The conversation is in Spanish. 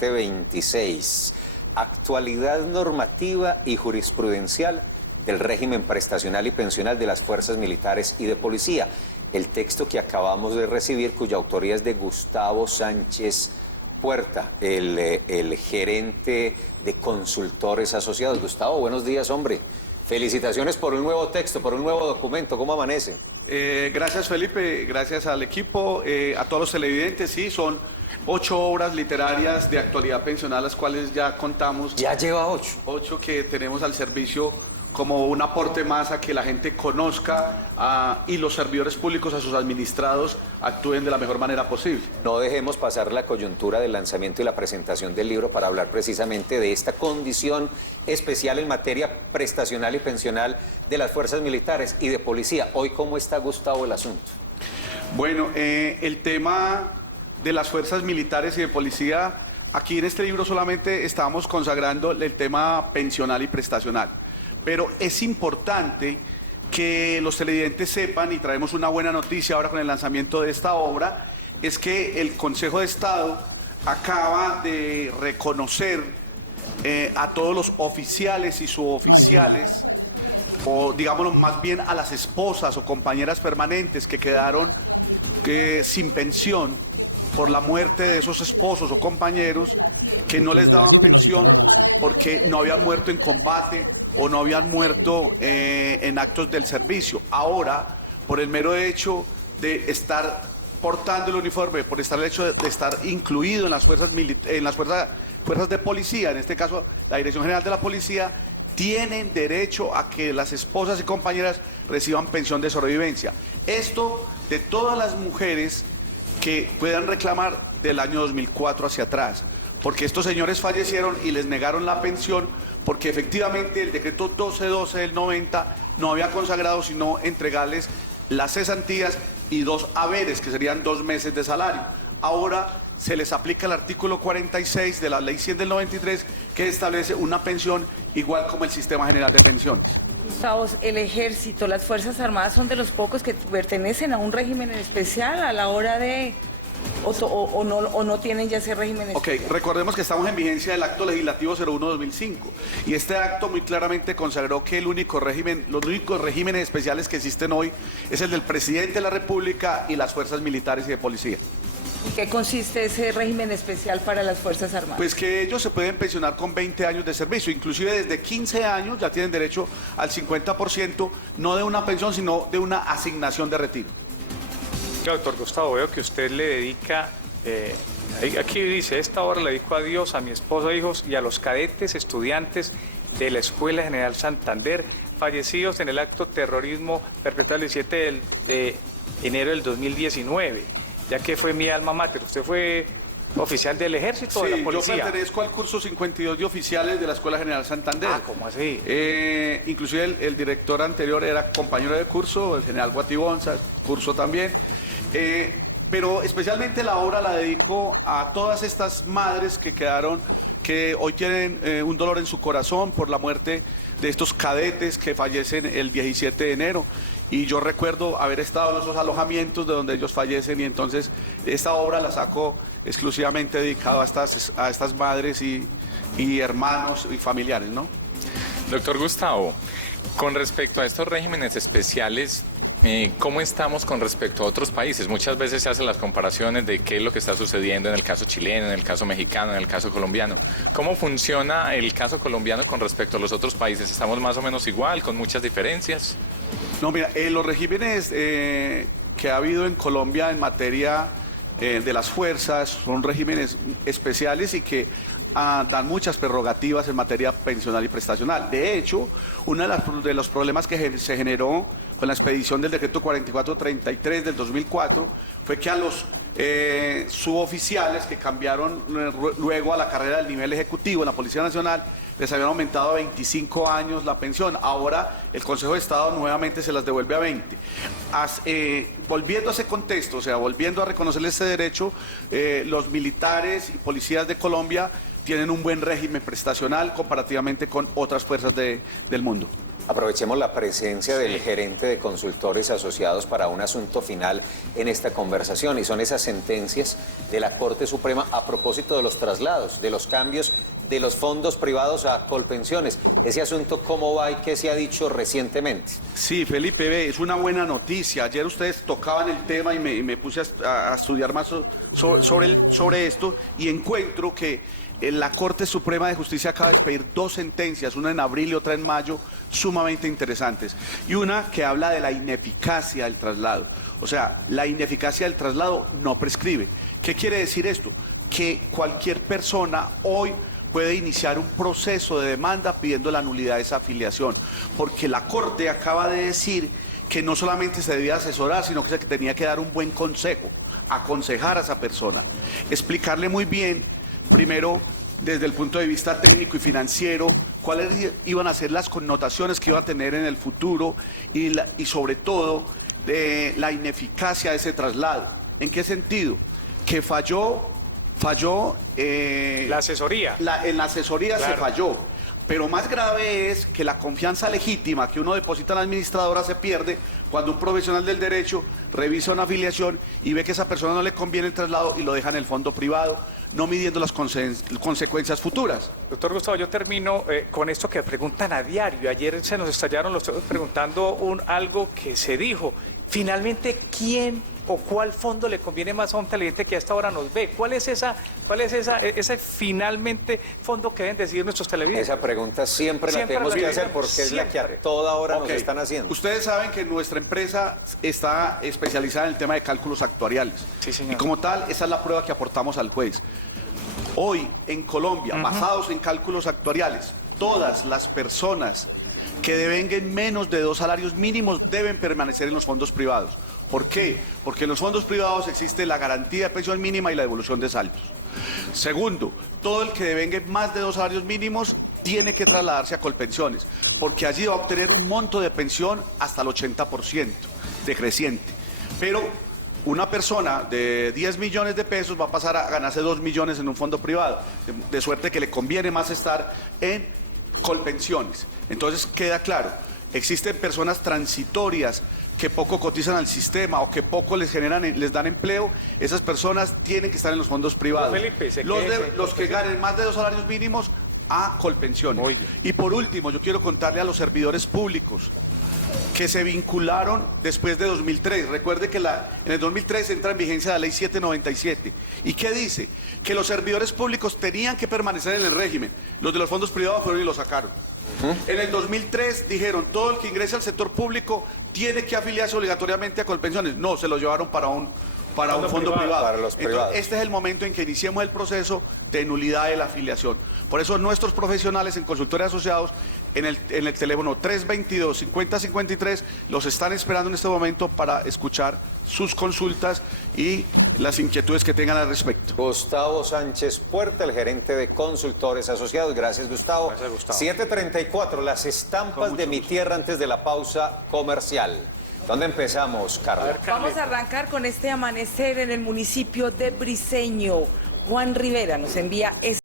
1726. Actualidad normativa y jurisprudencial del régimen prestacional y pensional de las fuerzas militares y de policía. El texto que acabamos de recibir, cuya autoría es de Gustavo Sánchez Puerta, el gerente de Consultores Asociados. Gustavo, buenos días, hombre. Felicitaciones por un nuevo texto, por un nuevo documento. ¿Cómo amanece? Gracias, Felipe, gracias al equipo, a todos los televidentes. Sí, son 8 obras literarias de actualidad pensional, las cuales ya contamos. Ya lleva 8. 8 que tenemos al servicio como un aporte más a que la gente conozca y los servidores públicos, a sus administrados, actúen de la mejor manera posible. No dejemos pasar la coyuntura del lanzamiento y la presentación del libro para hablar precisamente de esta condición especial en materia prestacional y pensional de las fuerzas militares y de policía. Hoy, ¿cómo está, Gustavo, el asunto? Bueno, el tema de las fuerzas militares y de policía, aquí en este libro solamente estamos consagrando el tema pensional y prestacional. Pero es importante que los televidentes sepan, y traemos una buena noticia ahora con el lanzamiento de esta obra, es que el Consejo de Estado acaba de reconocer a todos los oficiales y suboficiales, o digámoslo más bien a las esposas o compañeras permanentes que quedaron sin pensión por la muerte de esos esposos o compañeros, que no les daban pensión porque no habían muerto en combate o no habían muerto en actos del servicio. Ahora, por el mero hecho de estar portando el uniforme, por el hecho de estar incluido en las fuerzas de policía, en este caso la Dirección General de la Policía, tienen derecho a que las esposas y compañeras reciban pensión de sobrevivencia. Esto de todas las mujeres que puedan reclamar del año 2004 hacia atrás, porque estos señores fallecieron y les negaron la pensión porque efectivamente el decreto 1212 del 90 no había consagrado sino entregarles las cesantías y 2 haberes, que serían 2 meses de salario. Ahora se les aplica el artículo 46 de la Ley 100 del 93, que establece una pensión igual como el Sistema General de Pensiones. Gustavo, el Ejército, las Fuerzas Armadas son de los pocos que pertenecen a un régimen especial a la hora de... O no tienen ya ese régimen especial. Ok, recordemos que estamos en vigencia del Acto Legislativo 01-2005 y este acto muy claramente consagró que los únicos regímenes especiales que existen hoy es el del Presidente de la República y las Fuerzas Militares y de Policía. ¿En qué consiste ese régimen especial para las Fuerzas Armadas? Pues que ellos se pueden pensionar con 20 años de servicio, inclusive desde 15 años ya tienen derecho al 50%, no de una pensión, sino de una asignación de retiro. Doctor Gustavo, veo que usted le dedica, aquí dice, esta obra le dedico a Dios, a mi esposo, hijos y a los cadetes estudiantes de la Escuela General Santander, fallecidos en el acto terrorismo perpetrado el 17 de enero del 2019, ya que fue mi alma mater. ¿Usted fue oficial del Ejército o de la Policía? Yo pertenezco al curso 52 de oficiales de la Escuela General Santander. Ah, ¿cómo así? Inclusive el director anterior era compañero de curso, el general Guatibonza, curso también. Pero especialmente la obra la dedico a todas estas madres que quedaron, que hoy tienen un dolor en su corazón por la muerte de estos cadetes que fallecen el 17 de enero. Y yo recuerdo haber estado en esos alojamientos de donde ellos fallecen, y entonces esta obra la saco exclusivamente dedicada a estas madres y hermanos y familiares, ¿no? Doctor Gustavo, con respecto a estos regímenes especiales, ¿cómo estamos con respecto a otros países? Muchas veces se hacen las comparaciones de qué es lo que está sucediendo en el caso chileno, en el caso mexicano, en el caso colombiano. ¿Cómo funciona el caso colombiano con respecto a los otros países? ¿Estamos más o menos igual, con muchas diferencias? No, mira, los regímenes que ha habido en Colombia en materia de las fuerzas son regímenes especiales y que dan muchas prerrogativas en materia pensional y prestacional. De hecho, uno de los problemas que se generó con la expedición del decreto 4433 del 2004 fue que a los suboficiales que cambiaron luego a la carrera del nivel ejecutivo en la Policía Nacional les habían aumentado a 25 años la pensión. Ahora el Consejo de Estado nuevamente se las devuelve a 20. Volviendo a ese contexto, o sea, volviendo a reconocerle ese derecho, los militares y policías de Colombia tienen un buen régimen prestacional comparativamente con otras fuerzas del mundo. Aprovechemos la presencia del gerente de Consultores Asociados para un asunto final en esta conversación, y son esas sentencias de la Corte Suprema a propósito de los traslados, de los cambios de los fondos privados a Colpensiones. Ese asunto, ¿cómo va y qué se ha dicho recientemente? Sí, Felipe, ve, es una buena noticia. Ayer ustedes tocaban el tema y me puse a estudiar más sobre esto, y encuentro que la Corte Suprema de Justicia acaba de expedir 2 sentencias, una en abril y otra en mayo, sumamente interesantes. Y una que habla de la ineficacia del traslado. O sea, la ineficacia del traslado no prescribe. ¿Qué quiere decir esto? Que cualquier persona hoy puede iniciar un proceso de demanda pidiendo la nulidad de esa afiliación, porque la Corte acaba de decir que no solamente se debía asesorar, sino que se tenía que dar un buen consejo, aconsejar a esa persona, explicarle muy bien, primero, desde el punto de vista técnico y financiero, cuáles iban a ser las connotaciones que iba a tener en el futuro y sobre todo, la ineficacia de ese traslado. ¿En qué sentido? Que falló La asesoría. En la asesoría Claro. se falló. Pero más grave es que la confianza legítima que uno deposita en la administradora se pierde cuando un profesional del derecho revisa una afiliación y ve que a esa persona no le conviene el traslado y lo deja en el fondo privado, no midiendo las consecuencias futuras. Doctor Gustavo, yo termino con esto que preguntan a diario. Ayer se nos estallaron los ojos preguntando algo que se dijo. Finalmente, ¿quién o cuál fondo le conviene más a un televidente que hasta ahora nos ve? ¿Cuál es ese finalmente fondo que deben decidir nuestros televidentes? Esa pregunta siempre la tenemos que hacer porque es la que a toda hora nos están haciendo. Ustedes saben que nuestra empresa está especializada en el tema de cálculos actuariales. Sí, señor. Y como tal, esa es la prueba que aportamos al juez. Hoy, en Colombia, basados en cálculos actuariales, todas las personas que devenguen menos de 2 salarios mínimos deben permanecer en los fondos privados. ¿Por qué? Porque en los fondos privados existe la garantía de pensión mínima y la devolución de saldos. Segundo, todo el que devengue más de 2 salarios mínimos tiene que trasladarse a Colpensiones, porque allí va a obtener un monto de pensión hasta el 80% decreciente. Pero una persona de 10 millones de pesos va a pasar a ganarse 2 millones en un fondo privado, de suerte que le conviene más estar en Colpensiones. Entonces queda claro, existen personas transitorias que poco cotizan al sistema o que poco les dan empleo. Esas personas tienen que estar en los fondos privados. Felipe, Los que ganen más de 2 salarios mínimos a Colpensiones. Muy bien. Y por último, yo quiero contarle a los servidores públicos que se vincularon después de 2003. Recuerde que en el 2003 entra en vigencia la ley 797. ¿Y qué dice? Que los servidores públicos tenían que permanecer en el régimen. Los de los fondos privados fueron y lo sacaron. En el 2003 dijeron, todo el que ingrese al sector público tiene que afiliarse obligatoriamente a Colpensiones. No, se lo llevaron para un fondo privado. Para los privados. Entonces, este es el momento en que iniciemos el proceso de nulidad de la afiliación. Por eso nuestros profesionales en Consultores Asociados en el teléfono 322-5053 los están esperando en este momento para escuchar sus consultas y las inquietudes que tengan al respecto. Gustavo Sánchez Puerta, el gerente de Consultores Asociados. Gracias, Gustavo. Gracias, Gustavo. 7:34, las estampas de mi tierra antes de la pausa comercial. ¿Dónde empezamos, Carla? Vamos a arrancar con este amanecer en el municipio de Briceño. Juan Rivera nos envía